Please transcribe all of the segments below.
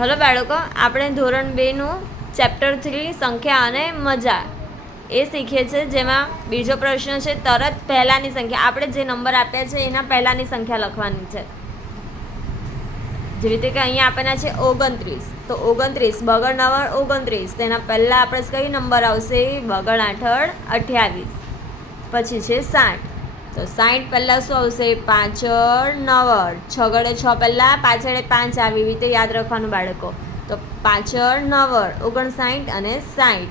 Hello બાળકો, આપણે ધોરણ 2નું ચેપ્ટર 3 સંખ્યા અને મજા એ શીખીએ છીએ, જેમાં બીજો પ્રશ્ન છે તરત પહેલાંની સંખ્યા. આપણે જે નંબર આપ્યા છે એના પહેલાંની સંખ્યા લખવાની છે. જેવી રીતે કે અહીંયા આપેલા છે 29, તો 29 બગડ નવડ 29, તેના પહેલાં આપણે કઈ નંબર આવશે? બગડ આઠડ 28. પછી છે 60, તો 60 પહેલાં શું આવશે? પાછળ નવડ. છગડે 6 પહેલાં, પાછળ 5 આવી, એવી રીતે યાદ રાખવાનું બાળકો. તો પાછળ નવડ 59 અને 60.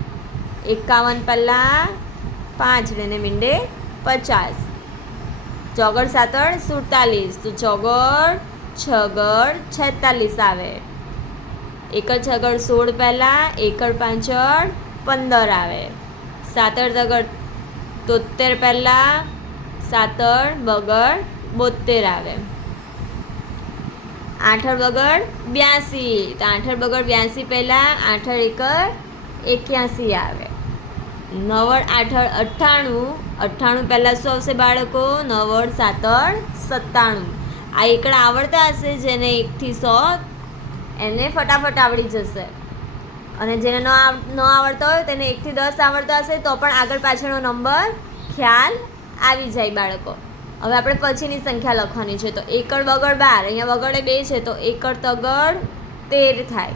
51 પહેલાં 5 ને મીંડે 50. ચોગડ સાતડ 47, તો ચોગડ છગડ 46 આવે. એકડ છગડ 16 પહેલાં, એકડ પાછળ 15 આવે. સાતડ તગડ 73 પહેલાં, સાતડ બગડ 72 આવે. આઠડ બગડ 82, તો આઠડ બગડ 82 પહેલાં, આઠડ એકડ 81 આવે. નવડ આઠડ 98, 98 પહેલાં શું આવશે બાળકો? નવડ સાતડ 97. આ એકડ આવડતા હશે જેને 1 થી 100 એને ફટાફટ આવડી જશે, અને જેને ન આવડતા હોય તેને 1 થી 10 આવડતા હશે તો પણ આગળ પાછળનો નંબર ખ્યાલ આવી જાય બાળકો. હવે આપણે પછીની સંખ્યા લખવાની છે. તો એકડ બગડ 12, અહીંયા બગડે 2 છે તો એકડ તગડ 13 થાય.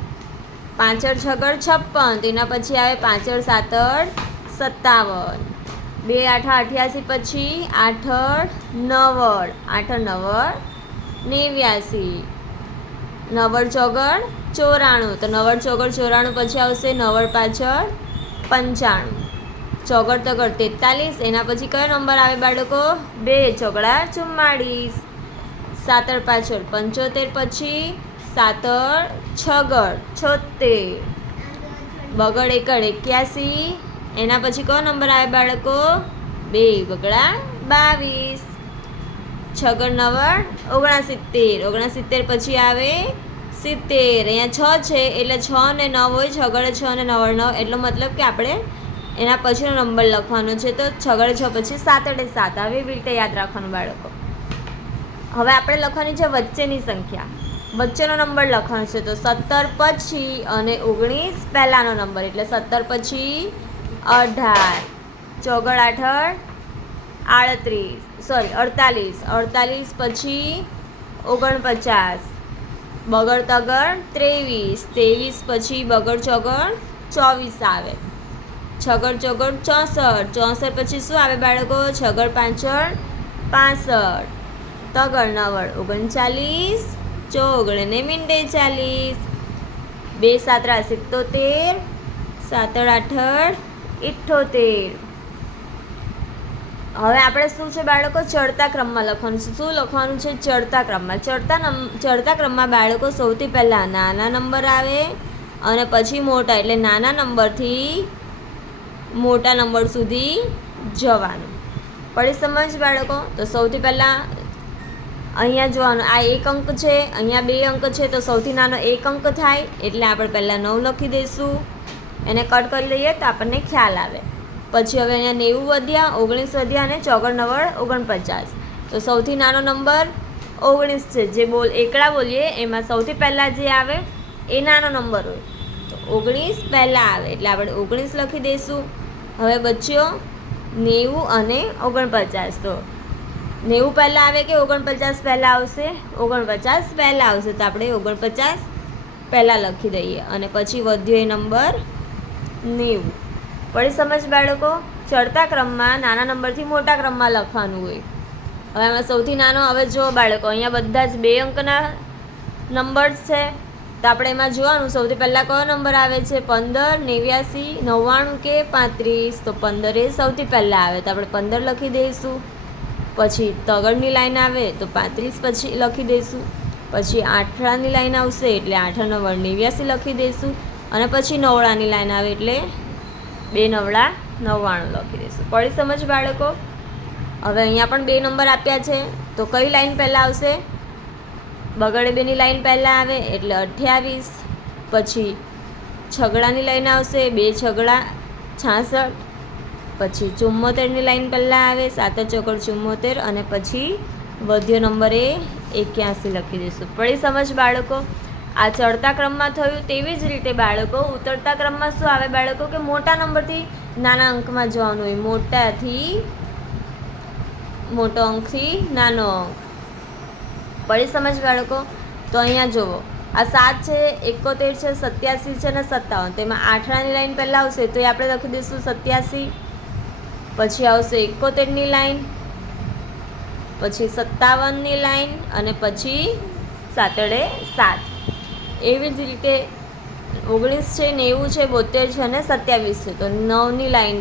પાંચડ છગડ 56, તેના પછી આવે પાંચડ સાતડ 57. 2 આઠા 88, પછી આઠડ નવડ, આઠડ નવડ 89. નવડ ચોગડ 94, તો નવડ ચોગડ 94 પછી આવશે નવડ પાછળ 95. ચોગડ તગડ 43, એના પછી કયો નંબર આવે બાળકો? 2 ચોગડા 44. સાતડ પાછળ 75, પછી સાતડ છગડ 76. બગડ એકડ 81, એના પછી કયો નંબર આવે બાળકો? 2 બગડા 22. છગડ નવડ 69, 69 પછી આવે 70. અહીંયા 6 છે એટલે 6 ને 9 હોય, છગડે 6 ને નવડ 9, એટલો મતલબ કે આપણે એના પછીનો નંબર લખવાનો છે. તો છગડે 6 પછી સાતડે 7 આવે, એવી રીતે યાદ રાખવાનું બાળકો. હવે આપણે લખવાની છે વચ્ચેની સંખ્યા, વચ્ચેનો નંબર લખવાનો છે. તો 17 પછી અને 19 પહેલાંનો નંબર, એટલે 17 પછી 18. ચોગડ આઠડ 48, 48 પછી 49. બગડ તગડ 23, 23 પછી બગડ ચોગડ 24 આવે. છગડ ચોગડ 64, 64 પછી શું આવે બાળકો? છગડ પાછળ 65. તગડ નવડ 39, ચોગડ ને મીંડે 40. 2 સાતડા 77, સાતડ આઠડ 78. હવે આપણે શું છે બાળકો? ચડતા ક્રમમાં લખવાનું છે. શું લખવાનું છે? ચડતા ક્રમમાં. ચડતા ક્રમમાં બાળકો સૌથી પહેલાં નાના નંબર આવે અને પછી મોટા, એટલે નાના નંબરથી મોટા નંબર સુધી જવાનું. પડી સમજ બાળકો? તો સૌથી પહેલાં અહીંયા જોવાનું, આ 1 અંક છે, અહીંયા 2 અંક છે, તો સૌથી નાનો 1 અંક થાય, એટલે આપણે પહેલાં 9 લખી દઈશું. એને કટ કરી લઈએ તો આપણને ખ્યાલ આવે. પછી હવે અહીંયા 90 વધ્યા, 19 વધ્યા અને ચોગડ નવડ 49. તો સૌથી નાનો નંબર 19 છે. જે એકડા બોલીએ એમાં સૌથી પહેલાં જે આવે એ નાનો નંબર હોય, તો 19 પહેલાં આવે એટલે આપણે 19 લખી દઈશું. હવે બચ્યો 90 અને 49. તો 90 પહેલાં આવે કે 49 પહેલાં આવશે? 49 પહેલાં આવશે, તો આપણે 49 પહેલાં લખી દઈએ અને પછી વધ્યો એ નંબર 90. પડી સમજ બાળકો? ચડતા ક્રમમાં નાના નંબરથી મોટા ક્રમમાં લખવાનું હોય. હવે આમાં સૌથી નાનો, હવે જો બાળકો અહીંયા બધા જ 2 અંકના નંબર્સ છે, તો આપણે એમાં જોવાનું સૌથી પહેલાં કયો નંબર આવે છે? 15, 89, 99 કે 35. તો 15 એ સૌથી પહેલાં આવે, તો આપણે 15 લખી દઈશું. પછી તગડની લાઈન આવે તો 35 પછી લખી દઈશું. પછી આઠડાની લાઈન આવશે એટલે 8 9 89 લખી દઈશું. અને પછી નવડાની લાઈન આવે એટલે 2 નવડા 99 લખી દઈશું. પડી સમજ બાળકો? હવે અહીંયા પણ 2 નંબર આપ્યા છે, તો કઈ લાઈન પહેલાં આવશે? બગડે 2ની લાઈન પહેલાં આવે એટલે 28. પછી છગડાની લાઈન આવશે, 2 છગડા 66. પછી 74ની લાઈન પહેલાં આવે, 7 ચોગડ 74, અને પછી વધ્યો નંબર એ 81 લખી દઈશું. પડી સમજ બાળકો? આ ચડતા ક્રમમાં થયું. તેવી જ રીતે બાળકો ઉતરતા ક્રમમાં શું આવે બાળકો કે મોટા નંબરથી નાના અંકમાં જવાનું હોય. મોટો અંકથી નાનો અંક. પડી સમજ બાળકો? તો અહીંયા જુઓ, આ 7 છે, 71 છે, 87 છે અને 57. તેમાં આઠડાની લાઈન પહેલાં આવશે તો એ આપણે લખી દઈશું 87. પછી આવશે 71ની લાઈન, પછી 57ની લાઈન અને પછી 7 7. એવી જ રીતે 19 છે, 90 છે, 72 છે અને 27 છે. તો 9ની લાઈન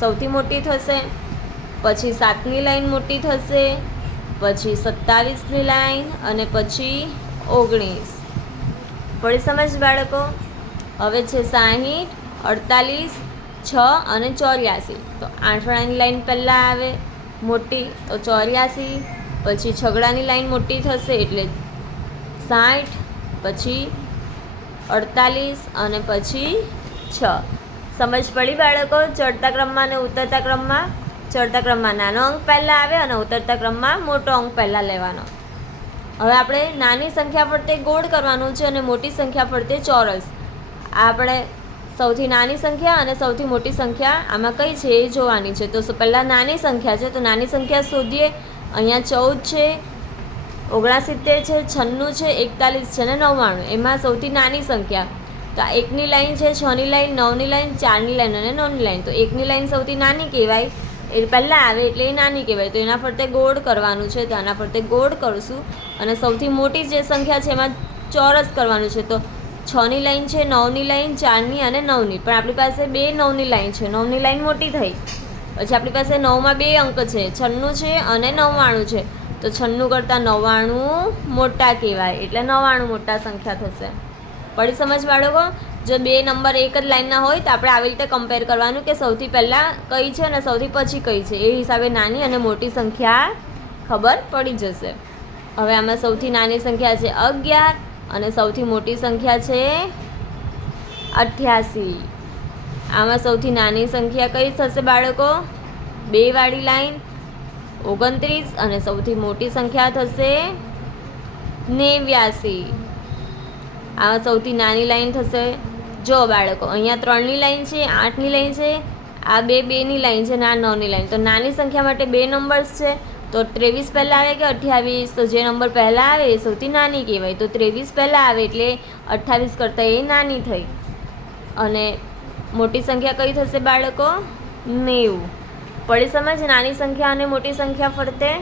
સૌથી મોટી થશે, પછી 7ની લાઈન મોટી થશે, પછી 27ની લાઈન અને પછી 19. પડી સમજ બાળકો? હવે છે 60, 48, 6 અને 84. તો આઠડાની લાઈન પહેલાં આવે મોટી તો 84, પછી છગડાની લાઈન મોટી થશે એટલે 60, પછી 48 અને પછી 6. સમજ પડી બાળકો? ચડતા ક્રમમાં અને ઉતરતા ક્રમમાં. ચડતા ક્રમમાં નાનો અંક પહેલાં આવે અને ઉતરતા ક્રમમાં મોટો અંક પહેલાં લેવાનો. હવે આપણે નાની સંખ્યા ફરતે ગોળ કરવાનું છે અને મોટી સંખ્યા ફરતે ચોરસ. આપણે સૌથી નાની સંખ્યા અને સૌથી મોટી સંખ્યા આમાં કઈ છે એ જોવાની છે. તો પહેલાં નાની સંખ્યા છે, તો નાની સંખ્યા શોધીએ. અહીંયા 14 છે, 69 છે, 96 છે, 41 છે અને 99. એમાં સૌથી નાની સંખ્યા તો 1ની લાઈન છે, 6ની લાઈન, 9ની લાઈન, 4ની લાઈન અને 9ની લાઈન. તો 1ની લાઈન સૌથી નાની કહેવાય, એ પહેલાં આવે એટલે એ નાની કહેવાય. તો એના ફરતે ગોળ કરવાનું છે, તો આના ફરતે ગોળ કરશું. અને સૌથી મોટી જે સંખ્યા છે એમાં ચોરસ કરવાનું છે. તો 6ની લાઈન છે, 9ની લાઈન, 4ની અને 9ની. પણ આપણી પાસે 2 9ની લાઈન છે, 9ની લાઈન મોટી થઈ. પછી આપણી પાસે 9માં 2 અંક છે, 96 છે અને 99 છે. તો 96 કરતાં 99 મોટા કહેવાય, એટલે 99 મોટા સંખ્યા થશે. પડી સમજ બાળકો? જો 2 નંબર એક જ લાઈનના હોય તો આપણે આવી રીતે કમ્પેર કરવાનું કે સૌથી પહેલાં કઈ છે અને સૌથી પછી કઈ છે. એ હિસાબે નાની અને મોટી સંખ્યા ખબર પડી જશે. હવે આમાં સૌથી નાની સંખ્યા છે 11 અને સૌથી મોટી સંખ્યા છે 88. આમાં સૌથી નાની સંખ્યા કઈ થશે બાળકો? 2 વાળી લાઈન 29 અને સૌથી મોટી સંખ્યા થશે 89. આમાં સૌથી નાની લાઈન થશે, જો બાળકો અહીંયા 3ની લાઈન છે, 8ની લાઈન છે, આ 2ની લાઈન છે અને આ 9ની લાઈન. તો નાની સંખ્યા માટે 2 નંબર્સ છે. તો 23 પહેલાં આવે કે 28? તો જે નંબર પહેલાં આવે એ સૌથી નાની કહેવાય. તો 23 પહેલાં આવે એટલે 28 કરતાં એ નાની થઈ. અને મોટી સંખ્યા કઈ થશે બાળકો? 90. પડી સમજ નાની સંખ્યા અને મોટી સંખ્યા ફરતે?